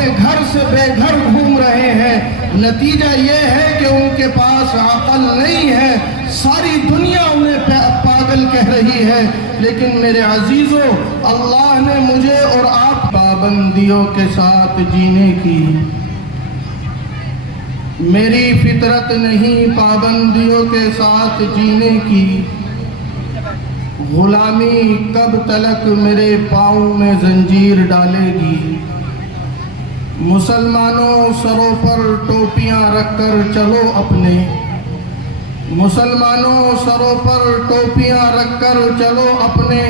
اپنے گھر سے بے گھر گھوم رہے ہیں۔ نتیجہ یہ ہے کہ ان کے پاس عقل نہیں ہے، ساری دنیا انہیں پاگل کہہ رہی ہے۔ لیکن میرے عزیزو، اللہ نے مجھے اور آپ پابندیوں کے ساتھ جینے کی، میری فطرت نہیں پابندیوں کے ساتھ جینے کی۔ غلامی کب تلک میرے پاؤں میں زنجیر ڈالے گی؟ مسلمانوں سروں پر ٹوپیاں رکھ کر چلو اپنے، مسلمانوں سروں پر ٹوپیاں رکھ کر چلو اپنے،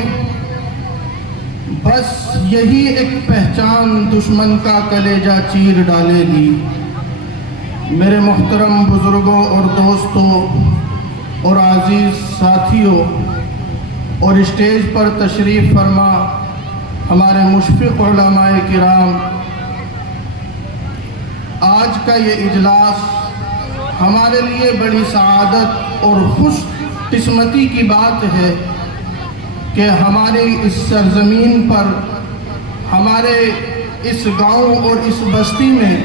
بس یہی ایک پہچان دشمن کا کلیجہ چیر ڈالے گی۔ میرے محترم بزرگوں اور دوستوں اور عزیز ساتھیوں اور اسٹیج پر تشریف فرما ہمارے مشفق علماء کرام، آج کا یہ اجلاس ہمارے لیے بڑی سعادت اور خوش قسمتی کی بات ہے کہ ہماری اس سرزمین پر، ہمارے اس گاؤں اور اس بستی میں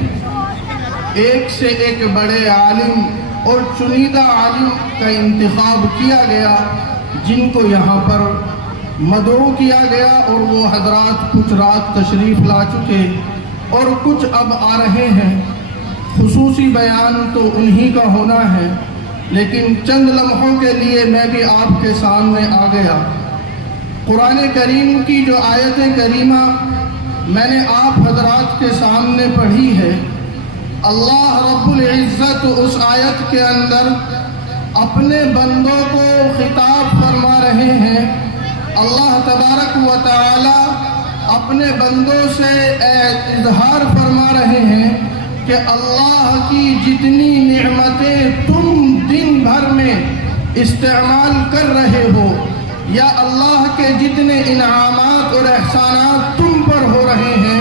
ایک سے ایک بڑے عالم اور چنیدہ عالم کا انتخاب کیا گیا، جن کو یہاں پر مدعو کیا گیا، اور وہ حضرات کچھ رات تشریف لا چکے اور کچھ اب آ رہے ہیں۔ خصوصی بیان تو انہی کا ہونا ہے، لیکن چند لمحوں کے لیے میں بھی آپ کے سامنے آ گیا۔ قرآن کریم کی جو آیت کریمہ میں نے آپ حضرات کے سامنے پڑھی ہے، اللہ رب العزت اس آیت کے اندر اپنے بندوں کو خطاب فرما رہے ہیں۔ اللہ تبارک و تعالی اپنے بندوں سے اظہار فرما رہے ہیں کہ اللہ کی جتنی نعمتیں تم دن بھر میں استعمال کر رہے ہو، یا اللہ کے جتنے انعامات اور احسانات تم پر ہو رہے ہیں،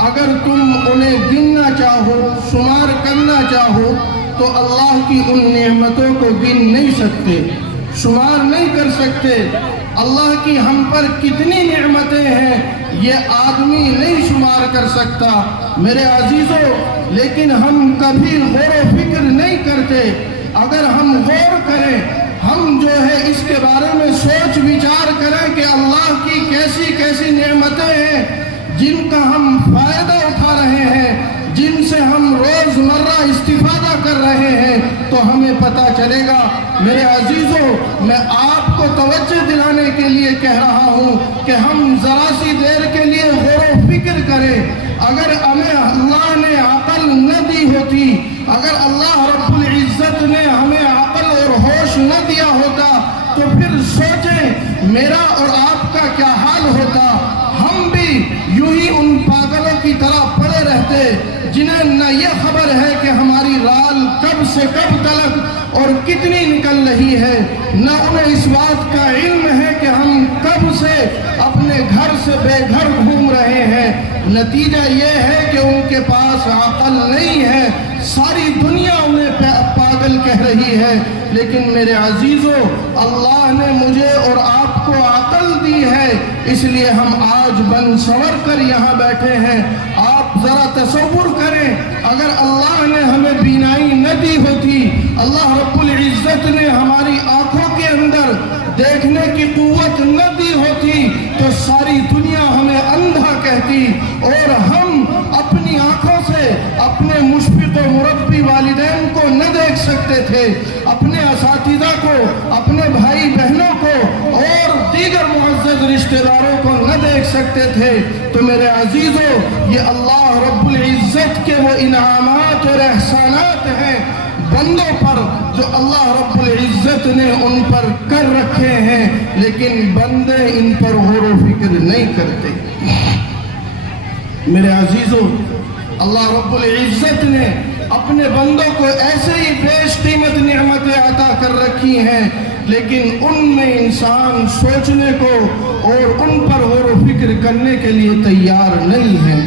اگر تم انہیں گننا چاہو، شمار کرنا چاہو، تو اللہ کی ان نعمتوں کو گن نہیں سکتے، شمار نہیں کر سکتے۔ اللہ کی ہم پر کتنی نعمتیں ہیں یہ آدمی نہیں شمار کر سکتا میرے عزیزوں، لیکن ہم کبھی غور و فکر نہیں کرتے۔ اگر ہم غور کریں، ہم جو ہے اس کے بارے میں سوچ وچار کریں کہ اللہ کی کیسی کیسی نعمتیں ہیں جن کا ہم فائدہ اٹھا رہے ہیں، جن سے ہم روزمرہ استفادہ کر رہے ہیں، تو ہمیں پتہ چلے گا۔ میرے عزیزوں، میں آپ کو توجہ دلانے کے لیے کہہ رہا ہوں کہ ہم ذرا سی دیر کے لیے غور و فکر کریں۔ اگر ہمیں اللہ نے عقل نہ دی ہوتی، اگر اللہ رب العزت نے ہمیں عقل اور ہوش نہ دیا ہوتا، تو پھر سوچیں میرا اور آپ کا کیا حال ہوتا۔ ہم بھی یوں ہی ان پاگلوں کی طرح پڑے رہتے جنہیں نہ یہ خبر ہے کہ ہماری رال کب سے کب تلک اور کتنی نکل رہی ہے، نہ انہیں اس بات کا علم ہے کہ ہم کب سے اپنے گھر سے بے گھر گھوم رہے ہیں۔ نتیجہ یہ ہے کہ ان کے پاس عقل نہیں ہے، ساری دنیا انہیں پاگل کہہ رہی ہے۔ لیکن میرے عزیزو، اللہ نے مجھے اور آپ کو عقل دی ہے، اس لیے ہم آج بن سنور کر یہاں بیٹھے ہیں۔ آپ ذرا تصور کریں، اگر اللہ نے ہمیں بینائی نہ دی ہوتی، اللہ رب العزت نے ہماری آنکھوں کے اندر دیکھنے کی قوت نہ دی ہوتی، تو ساری دنیا ہمیں اندھا کہتی، اور ہم اپنی آنکھوں سے اپنے مشفق و مربی والدین کو نہ دیکھ سکتے تھے، اپنے اساتذہ کو، اپنے بھائی بہنوں کو اور دیگر معزز رشتہ داروں کو نہ دیکھ سکتے تھے۔ تو میرے عزیزو، یہ اللہ رب العزت کے وہ انعامات اور احسانات ہیں بندوں پر جو اللہ رب العزت نے ان پر کر رکھے ہیں، لیکن بندے ان پر غور و فکر نہیں کرتے۔ میرے عزیزو، اللہ رب العزت نے اپنے بندوں کو ایسے ہی بیش قیمت نعمتیں عطا کر رکھی ہیں، لیکن ان میں انسان سوچنے کو اور ان پر غور و فکر کرنے کے لیے تیار نہیں ہے۔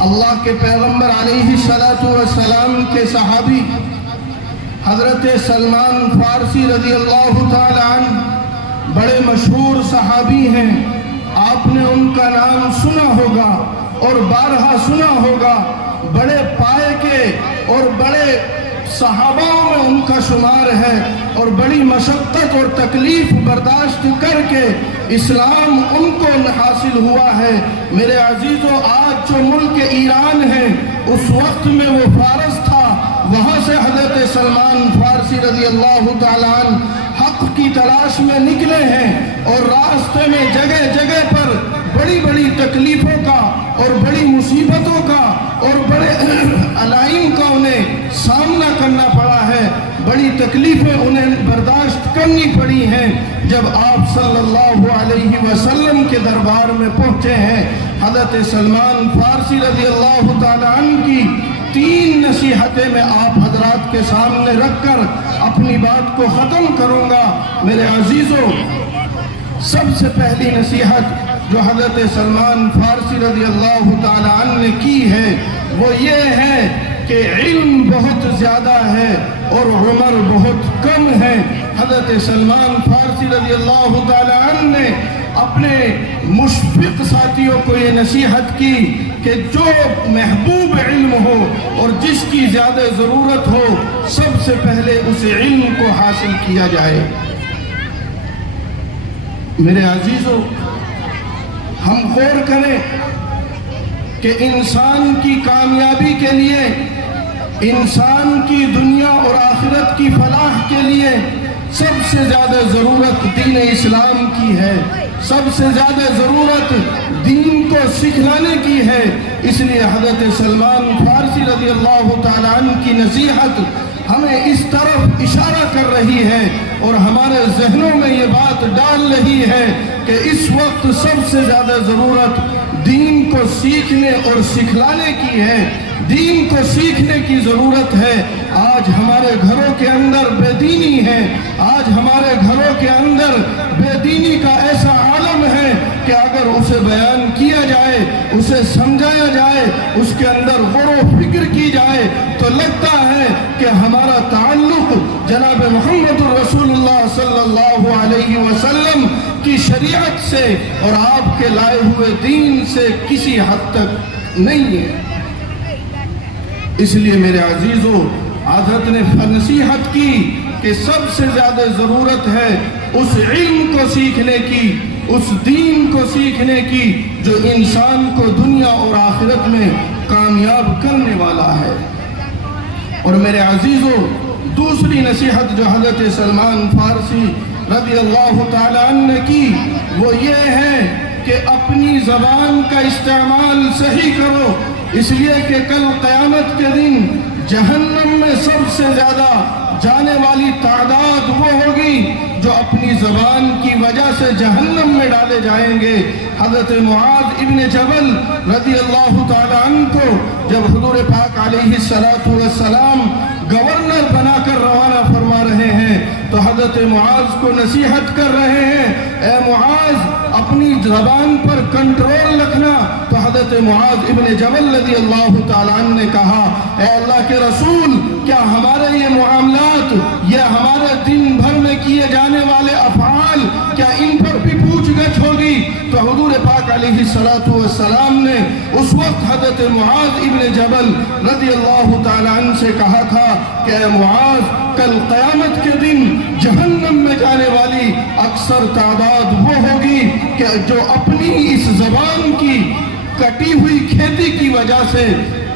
اللہ کے پیغمبر علیہ السلام کے صحابی حضرت سلمان فارسی رضی اللہ تعالی عنہ بڑے مشہور صحابی ہیں، آپ نے ان کا نام سنا ہوگا اور بارہا سنا ہوگا، بڑے پائے کے اور بڑے صحاباؤں میں ان کا شمار ہے، اور بڑی مشقت اور تکلیف برداشت کر کے اسلام ان کو حاصل ہوا ہے۔ میرے عزیزو، آج جو ملک ایران ہے، اس وقت میں وہ فارس تھا، وہاں سے حضرت سلمان فارسی رضی اللہ تعالیٰ عنہ حق کی تلاش میں نکلے ہیں، اور راستے میں جگہ جگہ پر بڑی بڑی تکلیفوں کا اور بڑی مصیبتوں کا اور بڑے علائم کا انہیں سامنا کرنا پڑا ہے، بڑی تکلیفیں انہیں برداشت کرنی پڑی ہیں۔ جب آپ صلی اللہ علیہ وسلم کے دربار میں پہنچے ہیں، حضرت سلمان فارسی رضی اللہ تعالیٰ عنہ کی 3 نصیحتیں میں آپ حضرات کے سامنے رکھ کر اپنی بات کو ختم کروں گا۔ میرے عزیزو، سب سے پہلی نصیحت جو حضرت سلمان فارسی رضی اللہ تعالیٰ عنہ نے کی ہے وہ یہ ہے کہ علم بہت زیادہ ہے اور عمر بہت کم ہے۔ حضرت سلمان فارسی رضی اللہ تعالیٰ عنہ نے اپنے مشفق ساتھیوں کو یہ نصیحت کی کہ جو محبوب علم ہو اور جس کی زیادہ ضرورت ہو، سب سے پہلے اس علم کو حاصل کیا جائے۔ میرے عزیزو، ہم غور کریں کہ انسان کی کامیابی کے لیے، انسان کی دنیا اور آخرت کی فلاح کے لیے سب سے زیادہ ضرورت دین اسلام کی ہے، سب سے زیادہ ضرورت دین کو سکھلانے کی ہے۔ اس لیے حضرت سلمان فارسی رضی اللہ تعالیٰ عنہ کی نصیحت ہمیں اس طرف اشارہ کر رہی ہے اور ہمارے ذہنوں میں یہ بات ڈال رہی ہے کہ اس وقت سب سے زیادہ ضرورت دین کو سیکھنے اور سکھلانے کی ہے، دین کو سیکھنے کی ضرورت ہے۔ آج ہمارے گھروں کے اندر بے دینی ہے، آج ہمارے گھروں کے اندر بے دینی کا ایسا عالم ہے کہ اگر اسے بیان کیا جائے، اسے سمجھایا جائے، اس کے اندر غور و فکر کی جائے تو لگتا ہے کہ ہمارا تعلق جناب محمد رسول اللہ صلی اللہ علیہ وسلم کی شریعت سے اور آپ کے لائے ہوئے دین سے کسی حد تک نہیں ہے۔ اس لیے میرے عزیزو، حضرت نے نصیحت کی کہ سب سے زیادہ ضرورت ہے اس علم کو سیکھنے کی، اس دین کو سیکھنے کی جو انسان کو دنیا اور آخرت میں کامیاب کرنے والا ہے۔ اور میرے عزیزو، دوسری نصیحت جو حضرت سلمان فارسی رضی اللہ تعالیٰ عنہ نے کی وہ یہ ہے کہ اپنی زبان کا استعمال صحیح کرو، اس لیے کہ کل قیامت کے دن جہنم میں سب سے زیادہ جانے والی تعداد وہ ہوگی جو اپنی زبان کی وجہ سے جہنم میں ڈالے جائیں گے۔ حضرت معاذ ابن جبل رضی اللہ تعالیٰ عنہ کو جب حضور پاک علیہ السلام گورنر بنا کر روانہ فرما رہے ہیں تو حضرت معاذ کو نصیحت کر رہے ہیں، اے معاذ اپنی زبان پر کنٹرول رکھنا۔ تو حضرت معاذ ابن جبل رضی اللہ تعالیٰ عنہ نے کہا، اے اللہ کے رسول، کیا ہمارے یہ معاملات، یہ ہمارے دن بھر میں کیے جانے والے افعال، کیا ان پر بھی پوچھ گچھ ہوگی؟ تو حضور پاک علیہ السلام نے اس وقت حضرت معاذ ابن جبل رضی اللہ تعالیٰ عنہ سے کہا تھا کہ اے معاذ، کل قیامت کے دن جہنم میں جانے والی اکثر تعداد وہ ہوگی کہ جو اپنی اس زبان کی کٹی ہوئی کھیتی کی وجہ سے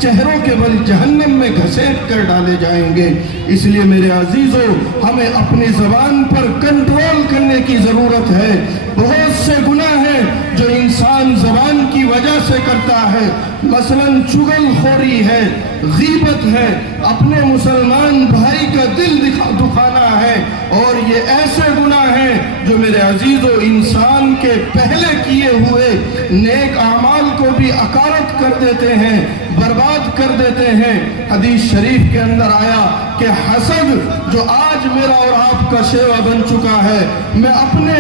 چہروں کے بل جہنم میں گھسیٹ کر ڈالے جائیں گے۔ اس لیے میرے عزیزو، ہمیں اپنی زبان پر کنٹرول کرنے کی ضرورت ہے۔ بہت سے گناہ ہیں جو انسان زبان کی وجہ سے کرتا ہے، مثلاً چغل خوری ہے، غیبت ہے، اپنے مسلمان بھائی کا دل دکھانا ہے، اور یہ ایسے گناہ ہیں جو میرے عزیزو انسان کے پہلے کیے ہوئے نیک اعمال کو بھی اکارت کر دیتے ہیں، برباد کر دیتے ہیں۔ حدیث شریف کے اندر آیا کہ حسد جو آج میرا اور آپ کا شیوا بن چکا ہے، میں اپنے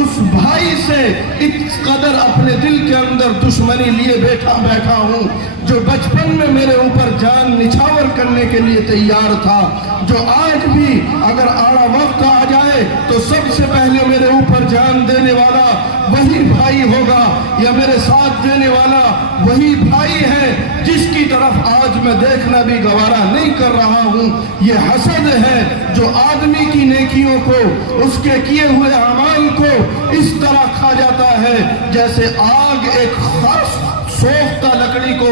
اس بھائی سے اس قدر اپنے دل کے اندر دشمنی لیے بیٹھا ہوں جو بچپن میں میرے اوپر جان نچھاور کرنے کے لیے تیار تھا، جو آج بھی اگر آڑا وقت آ جائے تو سب سے پہلے میرے اوپر جان دینے والا وہی بھائی ہوگا، یا میرے ساتھ دینے والا وہی بھائی ہے جس کی طرف آج میں دیکھنا بھی گوارا نہیں کر رہا ہوں۔ یہ حسد ہے جو آدمی کی نیکیوں کو، اس کے کیے ہوئے اعمال کو اس طرح کھا جاتا ہے جیسے آگ ایک خاص سوختہ لکڑی کو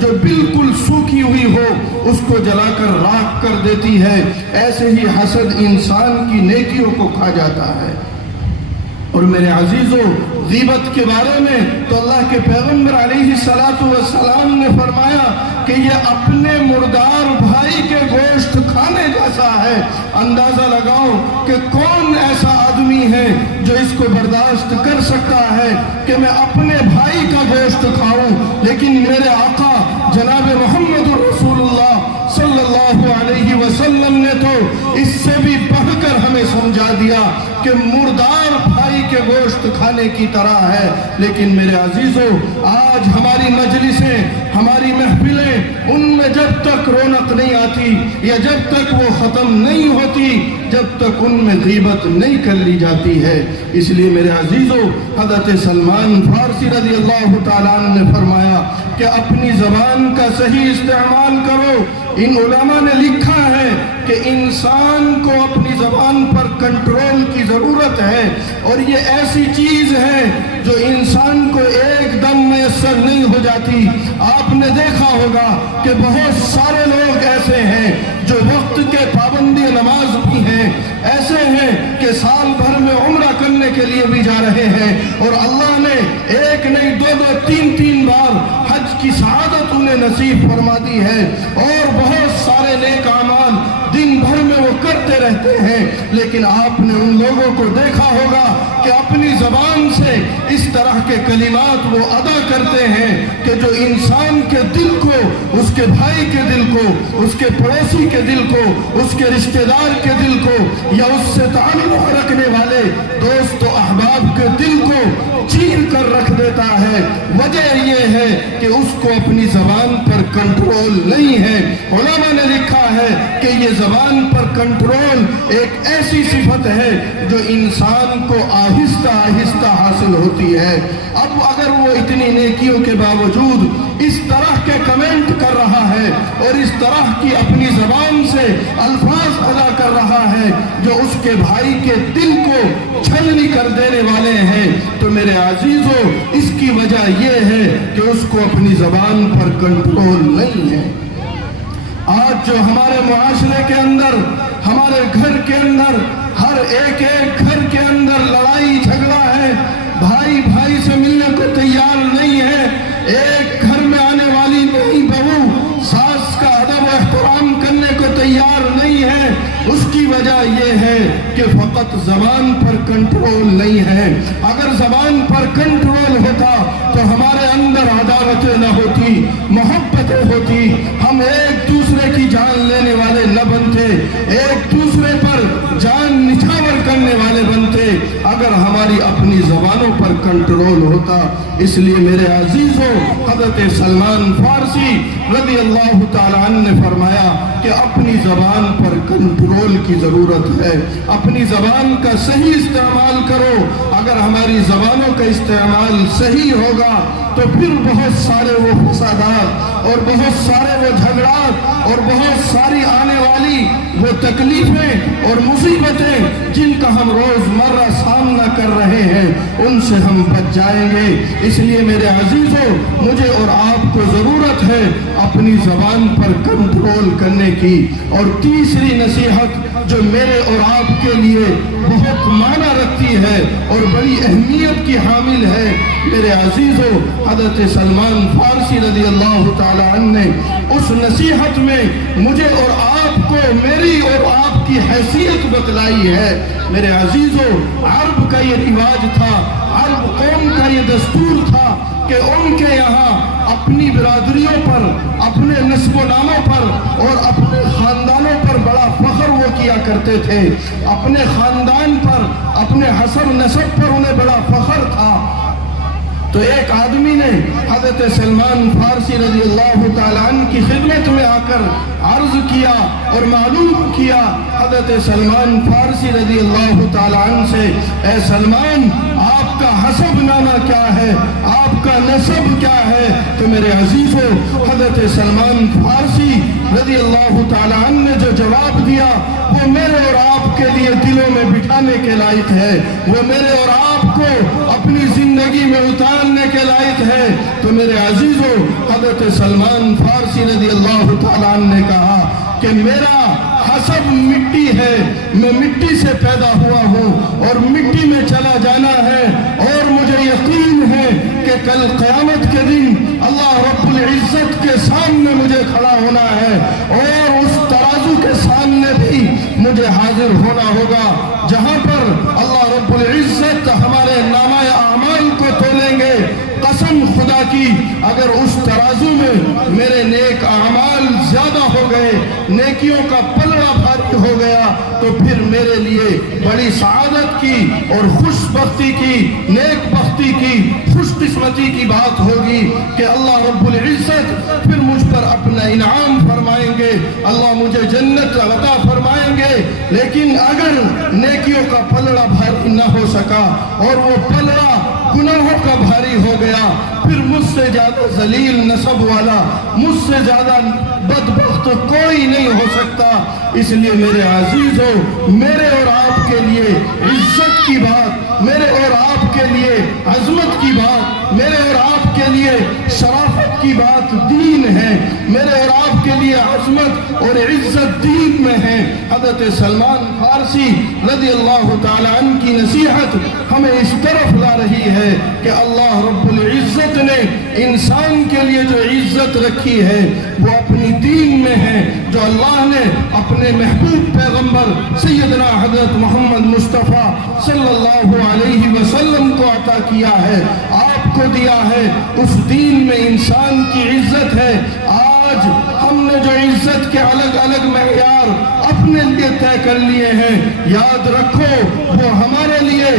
جو بالکل سوکھی ہوئی ہو اس کو جلا کر راکھ کر دیتی ہے، ایسے ہی حسد انسان کی نیکیوں کو کھا جاتا ہے۔ اور میرے عزیزو، غیبت کے بارے میں تو اللہ کے پیغمبر علیہ السلام نے فرمایا کہ یہ اپنے مردار بھائی کے گوشت کھانے جیسا ہے۔ اندازہ لگاؤ کہ کون ایسا آدمی ہے جو اس کو برداشت کر سکتا ہے کہ میں اپنے بھائی کا گوشت کھاؤں، لیکن میرے آقا جناب محمد رسول اللہ صلی اللہ علیہ وسلم نے تو اس سے بھی بڑھ کر ہمیں سمجھا دیا کہ مردار بھائی کے گوشت کھانے کی طرح ہے۔ لیکن میرے عزیزو، آج ہماری مجلسیں، ہماری محفلیں، ان میں جب تک رونق نہیں آتی یا جب تک وہ ختم نہیں ہوتی، جب تک ان میں غیبت نہیں کر لی جاتی ہے۔ اس لیے میرے عزیزو، حضرت سلمان فارسی رضی اللہ تعالیٰ عنہ نے فرمایا کہ اپنی زبان کا صحیح استعمال کرو۔ ان علماء نے لکھا ہے کہ انسان کو اپنی زبان پر کنٹرول کی ضرورت ہے، اور یہ ایسی چیز ہے جو انسان کو ایک دم میسر نہیں ہو جاتی۔ آپ نے دیکھا ہوگا کہ بہت سارے لوگ ایسے ہیں جو وقت کے پابندی نماز بھی ہیں، ایسے ہیں کہ سال بھر میں عمرہ کرنے کے لیے بھی جا رہے ہیں، اور اللہ نے ایک نہیں دو تین بار حج کی سعادت انہیں نصیب فرما دی ہے، اور بہت سارے نیک اعمال دن بھر میں وہ کرتے رہتے ہیں۔ لیکن آپ نے ان لوگوں کو دیکھا ہوگا کہ اپنی زبان سے اس طرح کے کلمات وہ ادا کرتے ہیں کہ جو انسان کے دل کو، اس کے بھائی کے دل کو، اس کے پڑوسی کے دل کو، اس کے رشتہ دار کے دل کو، یا اس سے تعلق رکھنے والے دوست و احباب کے دل کو چیر کر رکھ دیتا ہے۔ وجہ یہ ہے کہ اس کو اپنی زبان پر کنٹرول نہیں ہے۔ علماء نے لکھا ہے کہ یہ زبان پر کنٹرول ایک ایسی صفت ہے جو انسان کو آہستہ آہستہ حاصل ہوتی ہے۔ اب اگر وہ اتنی نیکیوں کے باوجود اس طرح کے کمنٹ کر رہا ہے اور اس طرح کی اپنی زبان سے الفاظ ادا کر رہا ہے جو اس کے بھائی کے دل کو چھلنی کر دینے والے ہیں، تو میرے عزیزو، اس کی وجہ یہ ہے کہ اس کو اپنی زبان پر کنٹرول نہیں ہے۔ آج جو ہمارے معاشرے کے اندر، ہمارے گھر کے اندر، ہر ایک گھر کے اندر لڑائی جھگڑا ہے، بھائی بھائی سے ملنے کو تیار نہیں ہے، ایک گھر میں آنے والی نئی بہو ساس کا ادب و احترام کرنے کو تیار نہیں ہے، اس کی وجہ یہ ہے کہ فقط زبان پر کنٹرول نہیں ہے۔ اگر زبان پر کنٹرول ہوتا تو ہمارے اندر عداوتیں نہ ہوتی، محبتیں ہوتی، ہم ایک دوسرے کی جان لینے والے نہ بنتے، ایک دوسرے پر جان نچھاور کرنے والے بنتے اگر ہماری اپنی زبانوں پر کنٹرول ہوتا۔ اس لیے میرے عزیزوں، حضرت سلمان فارسی رضی اللہ تعالیٰ عنہ نے فرمایا کہ اپنی زبان پر کنٹرول کی ضرورت ہے، اپنی زبان کا صحیح استعمال کرو۔ اگر ہماری زبانوں کا استعمال صحیح ہوگا تو پھر بہت سارے وہ فسادات اور بہت سارے وہ جھگڑات اور بہت ساری آنے والی وہ تکلیفیں اور مصیبتیں جن کا ہم روزمرہ سامنا کر رہے ہیں ان سے ہم بچ جائیں گے۔ اس لیے میرے عزیزوں، مجھے اور آپ کو ضرورت ہے اپنی زبان پر کنٹرول کرنے کی۔ اور تیسری نصیحت جو میرے اور آپ کے لیے بہت معنی رکھتی ہے اور بڑی اہمیت کی حامل ہے، میرے عزیزوں، حضرت سلمان فارسی رضی اللہ تعالی عنہ نے اس نصیحت میں مجھے اور آپ کو میری اور آپ کی حیثیت بتلائی ہے۔ میرے عزیزوں، عرب کا یہ رواج تھا، عرب قوم کا یہ دستور تھا کہ ان کے یہاں اپنی برادریوں پر، اپنے نسب و ناموں پر اور اپنے خاندانوں پر بڑا فخر وہ کیا کرتے تھے، اپنے خاندان پر، اپنے حسب نسب پر انہیں بڑا فخر تھا۔ تو ایک آدمی نے حضرت سلمان فارسی رضی اللہ تعالیٰ عنہ کی خدمت میں آ کر عرض کیا اور معلوم کیا حضرت سلمان فارسی رضی اللہ تعالیٰ عنہ سے، اے سلمان، آپ کا حسب نامہ کیا ہے، آپ کا نسب کیا ہے؟ تو میرے عزیزو، حضرت سلمان فارسی رضی اللہ تعالیٰ عنہ نے جو جواب دیا وہ میرے اور آپ کے لیے دلوں میں بٹھانے کے لائق ہے، وہ میرے اور آپ کو اپنی زندگی میں اتارنے کے لائق ہے۔ تو میرے عزیزو، حضرت سلمان فارسی رضی اللہ تعالیٰ عنہ نے کہا کہ میرا حسب مٹی ہے، میں مٹی سے پیدا ہوا ہوں اور مٹی میں چلا جانا ہے، اور مجھے یقین ہے کہ کل قیامت کے دن اللہ رب العزت کے سامنے مجھے کھڑا ہونا ہے، اور اس ترازو کے سامنے بھی مجھے حاضر ہونا ہوگا، جہاں پر اللہ رب العزت ہمارے نامہ اعمال کو تولیں گے۔ قسم خدا کی، اگر اس ترازو میں میرے نیک اعمال زیادہ ہو گئے، نیکیوں کا پلڑا بھاری ہو گیا، تو پھر میرے لیے بڑی سعادت کی اور خوش بختی کی، نیک بختی کی، خوش قسمتی کی بات ہوگی کہ اللہ رب العزت پھر مجھ پر اپنا انعام فرمائیں گے، اللہ مجھے جنت عطا فرمائیں گے۔ لیکن اگر نیکیوں کا پلڑا بھاری نہ ہو سکا اور وہ پلڑا گناہوں کا بھاری ہو گیا، پھر مجھ سے زیادہ ذلیل نسب والا، مجھ سے زیادہ بدبخت کوئی نہیں ہو سکتا۔ اس لیے میرے عزیزو، میرے اور آپ کے لیے عزت کی بات، میرے اور آپ کے لیے عظمت کی بات، میرے اور آپ کے لیے شرافت کی بات دین ہے، میرے اور آپ کے لیے عظمت اور عزت دین میں ہے۔ حضرت سلمان فارسی رضی اللہ تعالیٰ عنہ کی نصیحت ہمیں اس طرف لا رہی ہے کہ اللہ رب العزت نے انسان کے لیے جو عزت رکھی ہے وہ اپنی دین میں ہے، جو اللہ نے اپنے محبوب پیغمبر سیدنا حضرت محمد مصطفیٰ صلی اللہ علیہ وسلم کو عطا کیا ہے، آپ کو دیا ہے۔ اس دین میں انسان کی عزت ہے۔ آج ہم نے جو عزت کے الگ الگ معیار اپنے لیے طے کر لیے ہیں، یاد رکھو وہ ہمارے لیے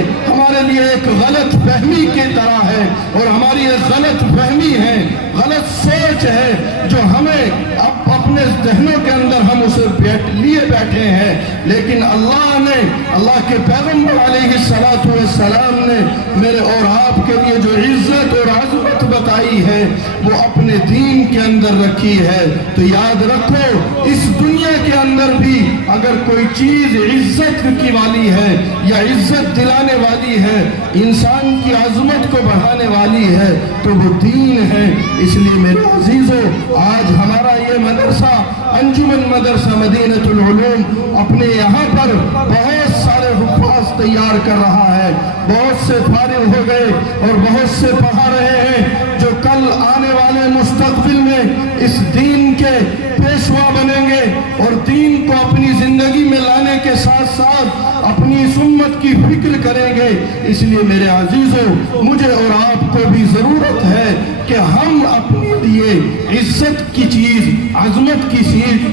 ایک غلط فہمی کی طرح ہے، اور ہماری ایک غلط فہمی ہے، غلط سوچ ہے جو ہمیں اپنے ذہنوں کے اندر ہم اسے لیے بیٹھے ہیں۔ لیکن اللہ کے پیغمبر علیہ السلام نے میرے اور آپ کے لیے جو عزت اور عظمت بتائی ہے وہ اپنے دین کے اندر رکھی ہے۔ تو یاد رکھو، اس دنیا کے اندر بھی اگر کوئی چیز عزت کی والی ہے یا عزت دلانے والی ہے، انسان کی عظمت کو بڑھانے والی ہے، تو وہ دین ہے۔ اس لیے میرے عزیزو، آج ہمارا یہ مدرسہ انجمن مدرسہ مدینۃ العلوم اپنے یہاں پر بہت سارے حفاظ تیار کر رہا ہے، بہت سے فارغ ہو گئے اور بہت سے پڑھا رہے ہیں، جو کل آنے والے مستقبل میں اس دین کے پیشوا بنیں گے اور دین کو اپنی زندگی میں لانے کے ساتھ ساتھ اپنی امت کی فکر کریں گے۔ اس لیے میرے عزیزو، مجھے اور آپ کو بھی ضرورت ہے کہ ہم اپنے لیے عزت کی چیز، عظمت کی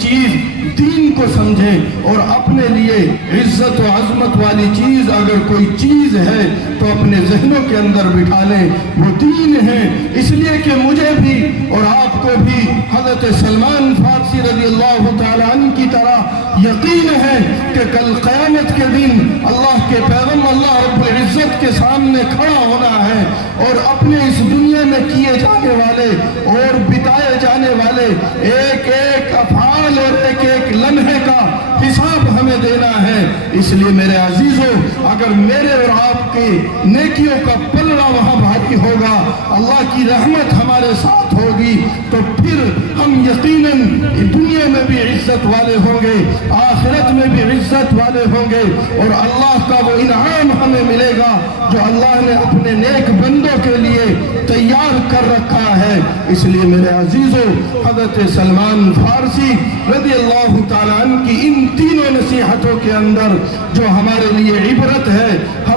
چیز دین کو سمجھیں، اور اپنے لیے عزت و عظمت والی چیز اگر کوئی چیز ہے تو اپنے ذہنوں کے اندر بٹھا لیں، وہ دین ہے۔ اس لیے کہ مجھے بھی اور آپ کو بھی حضرت سلمان فارسی رضی اللہ تعالیٰ عنہ کی طرح یقین ہے کہ کل قیامت کے دن اللہ کے پیغمبر اللہ رب العزت کے سامنے کھڑا ہونا ہے، اور اپنے اس دنیا میں کیے جانے والے اور بتائے جانے والے ایک ایک افعال اور ایک ایک لمحے کا حساب ہمیں دینا ہے۔ اس لیے میرے عزیزو، اگر میرے اور آپ کے نیکیوں کا پلڑا وہاں بھاری ہوگا، اللہ کی رحمت ہمارے ساتھ ہوگی، تو پھر ہم یقیناً دنیا میں بھی عزت والے ہوں گے، آخرت میں بھی عزت والے ہوں گے، اور اللہ کا وہ انعام ہمیں ملے گا جو اللہ نے اپنے نیک بندوں کے لیے تیار کر رکھا ہے۔ اس لیے میرے عزیزو، حضرت سلمان فارسی رضی اللہ تعالیٰ عنہ کی ان تینوں نصیحتوں کے اندر جو ہمارے لیے عبرت ہے،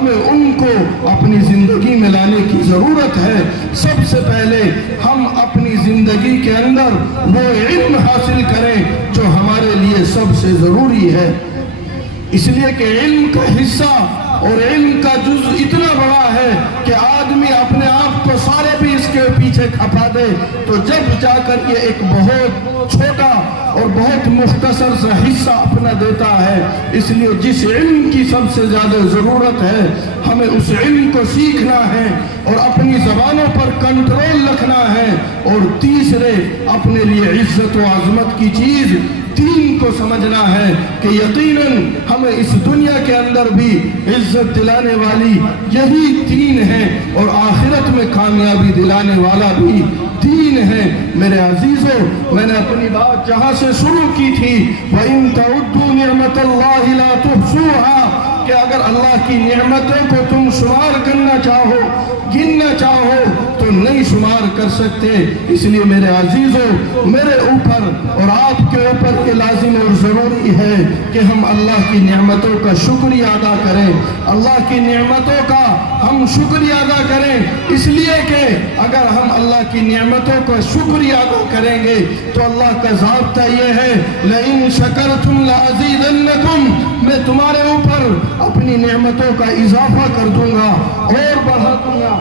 ہمیں ان کو اپنی زندگی میں لانے کی ضرورت ہے۔ سب سے پہلے ہم اپنی زندگی کے اندر وہ علم حاصل کریں جو ہمارے لیے سب سے ضروری ہے، اس لیے کہ علم کا حصہ اور علم کا جز اتنا بڑا ہے کہ آدمی اپنے آپ کو سارے بھی اس کے پیچھے کھپا دے تو جب جا کر یہ ایک بہت چھوٹا اور بہت مختصر سا حصہ اپنا دیتا ہے۔ اس لیے جس علم کی سب سے زیادہ ضرورت ہے ہمیں اس علم کو سیکھنا ہے اور اپنی زبانوں پر کنٹرول رکھنا ہے، اور تیسرے اپنے لیے عزت و عظمت کی چیز دین کو سمجھنا ہے کہ یقیناً ہمیں اس دنیا کے اندر بھی عزت دلانے والی یہی دین ہے اور آخرت میں کامیابی دلانے والا بھی دین ہے۔ میرے عزیزو، میں نے اپنی بات جہاں سے شروع کی تھی وَإِن تَعُدُّوا نِعْمَةَ اللَّهِ لَا تُحْصُوهَا، کہ اگر اللہ کی نعمتوں کو تم شمار کرنا چاہو، گننا چاہو تو نہیں شمار کر سکتے۔ اس لیے میرے عزیزو، میرے اوپر اور آپ کے اوپر یہ لازم اور ضروری ہے کہ ہم اللہ کی نعمتوں کا شکریہ ادا کریں، اللہ کی نعمتوں کا ہم شکریہ ادا کریں، اس لیے کہ اگر ہم اللہ کی نعمتوں کا شکریہ ادا کریں گے تو اللہ کا ضابطہ یہ ہے لَإِن شَكَرْتُمْ لَأَزِيدَنَّكُمْ، میں تمہارے اوپر اپنی نعمتوں کا اضافہ کر دوں گا اور بڑھا دوں گا۔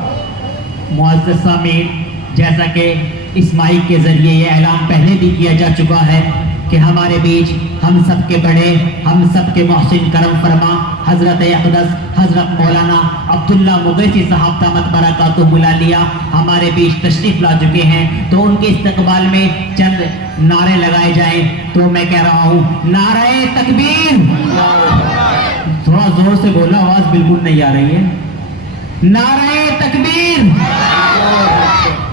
معزز سامعین، جیسا کہ اس مائک کے ذریعے یہ اعلان پہلے بھی کیا جا چکا ہے کہ ہمارے بیچ ہم سب کے بڑے، ہم سب کے محسن کرم فرما حضرت اقدس حضرت مولانا عبداللہ مغیثی صاحب دامت برکاتہ العالیہ ہمارے بیچ تشریف لا چکے ہیں، تو ان کے استقبال میں چند نعرے لگائے جائیں۔ تو میں کہہ رہا ہوں نعرہ تکبیر، تھوڑا زور سے بولا، آواز بالکل نہیں آ رہی ہے۔ نعرہ تکبیر،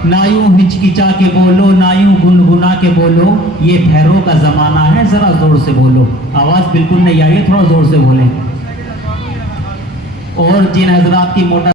نہ یوں ہچکچا کے بولو، نہ یوں گنگنا کے بولو، یہ بھیروں کا زمانہ ہے، ذرا زور سے بولو، آواز بالکل نہیں آئی ہے، تھوڑا زور سے بولیں۔ اور جن حضرات کی موٹر